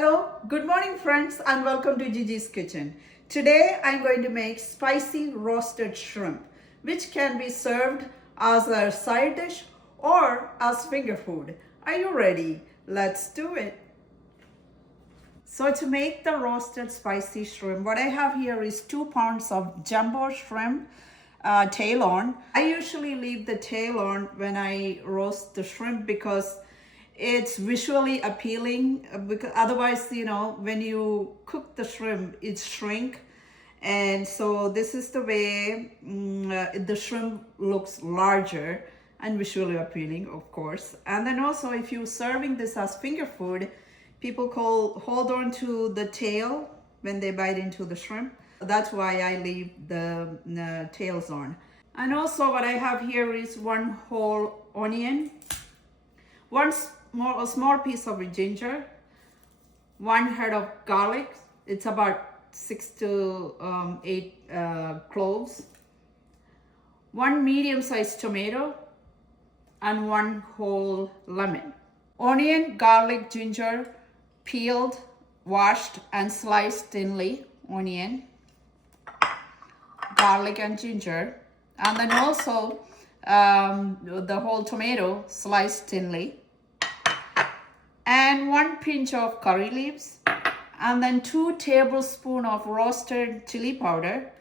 Hello, good morning friends and welcome to Gigi's Kitchen. Today I'm going to make spicy roasted shrimp which can be served as a side dish or as finger food. Are you ready? Let's do it. So to make the roasted spicy shrimp, what I have here is 2 pounds of jumbo shrimp tail on. I usually leave the tail on when I roast the shrimp because it's visually appealing, because otherwise, when you cook the shrimp, it shrink. And so this is the way the shrimp looks larger and visually appealing, of course. And then also, if you're serving this as finger food, people hold on to the tail when they bite into the shrimp. That's why I leave the tails on. And also what I have here is 1 whole onion, a small piece of ginger, 1 head of garlic. It's about 6 to 8 cloves, 1 medium-sized tomato, and 1 whole lemon. Onion, garlic, ginger, peeled, washed, and sliced thinly. Onion, garlic, and ginger, and then also the whole tomato sliced thinly, and 1 pinch of curry leaves, and then 2 tablespoons of roasted chili powder,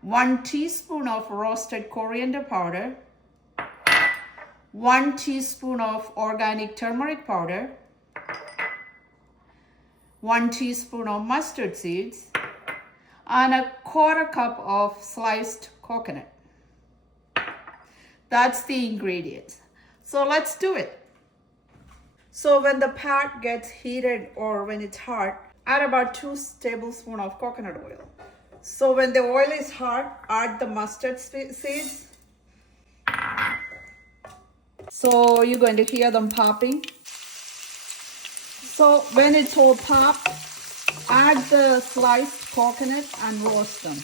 1 teaspoon of roasted coriander powder, 1 teaspoon of organic turmeric powder, 1 teaspoon of mustard seeds, and 1/4 cup of sliced coconut. That's the ingredients. So let's do it. So when the pot gets heated or when it's hot, add about 2 tablespoons of coconut oil. So when the oil is hot, add the mustard seeds. So you're going to hear them popping. So when it's all popped, add the sliced coconut and roast them.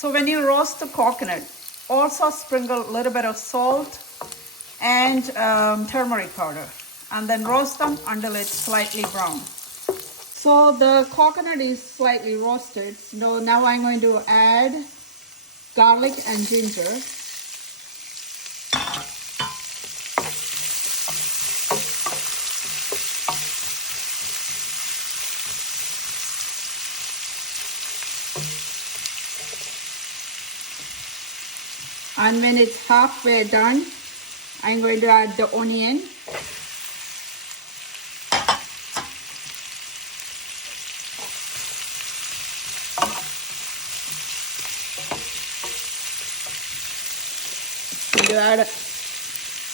So when you roast the coconut, also sprinkle a little bit of salt and turmeric powder, and then roast them until it's slightly brown. So the coconut is slightly roasted. So now I'm going to add garlic and ginger. And when it's halfway done, I'm going to add the onion.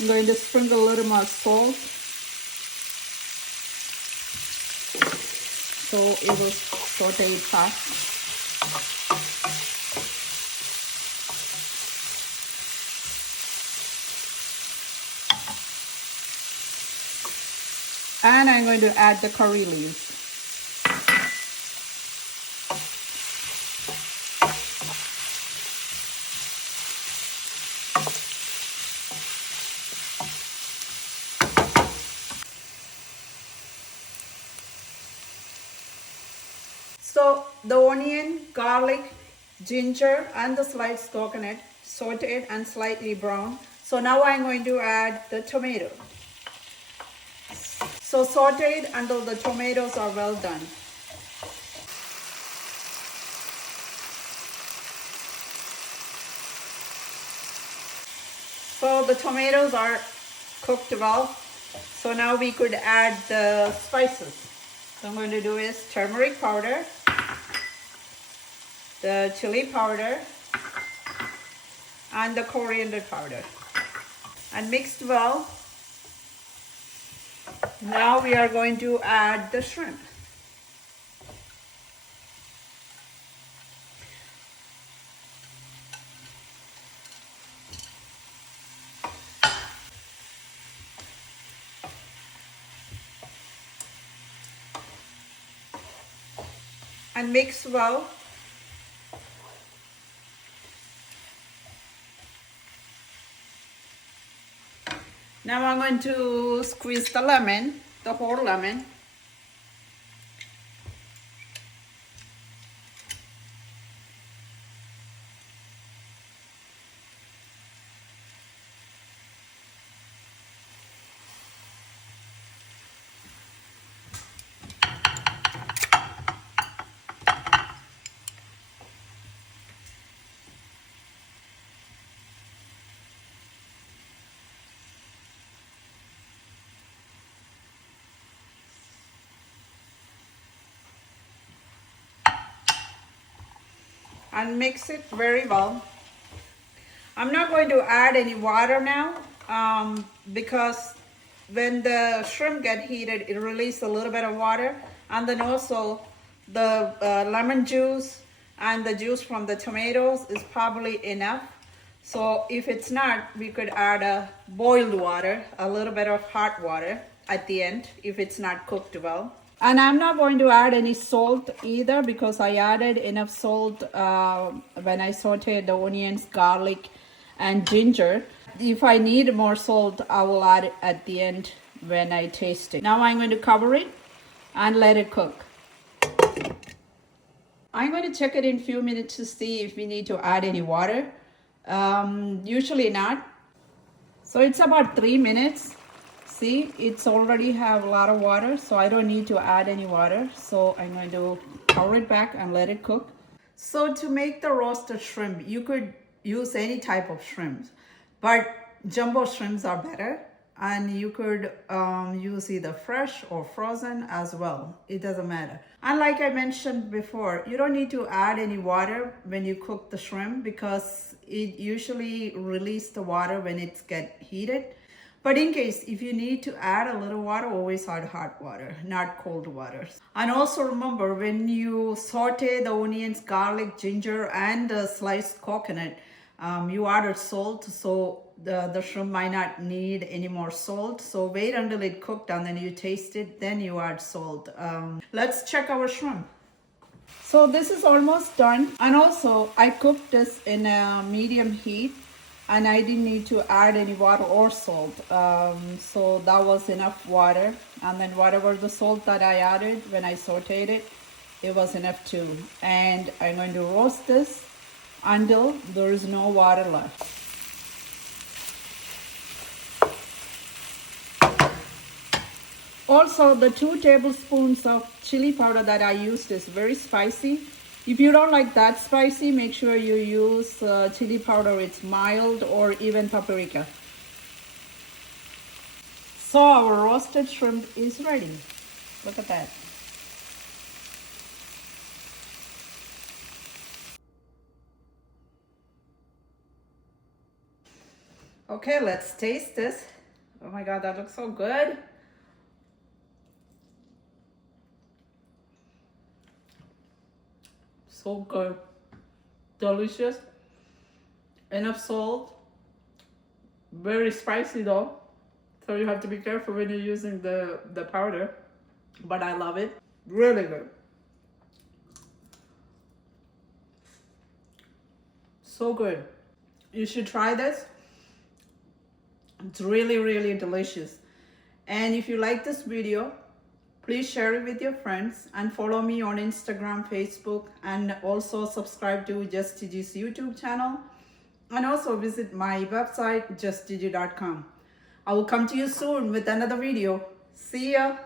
I'm going to sprinkle a little more salt, so it will saute it fast. And I'm going to add the curry leaves. So the onion, garlic, ginger, and the sliced coconut sauteed and slightly brown. So now I'm going to add the tomato. So sauteed until the tomatoes are well done. So the tomatoes are cooked well. So now we could add the spices. So I'm going to do is turmeric powder, the chili powder, and the coriander powder, and mixed well. Now we are going to add the shrimp. And mix well. Now I'm going to squeeze the lemon, the whole lemon. and mix it very well. I'm not going to add any water now because when the shrimp get heated, it releases a little bit of water, and then also the lemon juice and the juice from the tomatoes is probably enough. So if it's not, we could add a boiled water, a little bit of hot water at the end if it's not cooked well. And I'm not going to add any salt either because I added enough salt when I sauteed the onions, garlic, and ginger. If I need more salt, I will add it at the end when I taste it. Now I'm going to cover it and let it cook. I'm going to check it in a few minutes to see if we need to add any water. Usually not. So it's about 3 minutes. See, it's already have a lot of water, so I don't need to add any water. So I'm going to cover it back and let it cook. So to make the roasted shrimp, you could use any type of shrimps, but jumbo shrimps are better. And you could use either fresh or frozen as well. It doesn't matter. And like I mentioned before, you don't need to add any water when you cook the shrimp because it usually releases the water when it's get heated. But in case if you need to add a little water, always add hot water, not cold water. And also remember, when you saute the onions, garlic, ginger, and the sliced coconut, you added salt, so the shrimp might not need any more salt. So wait until it cooked and then you taste it, then you add salt. Let's check our shrimp. So this is almost done. And also I cooked this in a medium heat and I didn't need to add any water or salt. So that was enough water. And then whatever the salt that I added when I sauteed it, it was enough too. And I'm going to roast this until there is no water left. Also, the 2 tablespoons of chili powder that I used is very spicy. If you don't like that spicy, make sure you use chili powder. It's mild, or even paprika. So our roasted shrimp is ready. Look at that. Okay, let's taste this. Oh my God, that looks so good. So good. Delicious. Enough salt. Very spicy though. So you have to be careful when you're using the powder. But I love it. Really good. So good. You should try this. It's really, really delicious. And if you like this video, please share it with your friends and follow me on Instagram, Facebook, and also subscribe to JTG's YouTube channel. And also visit my website, 𝐬𝐿.com. I will come to you soon with another video. See ya.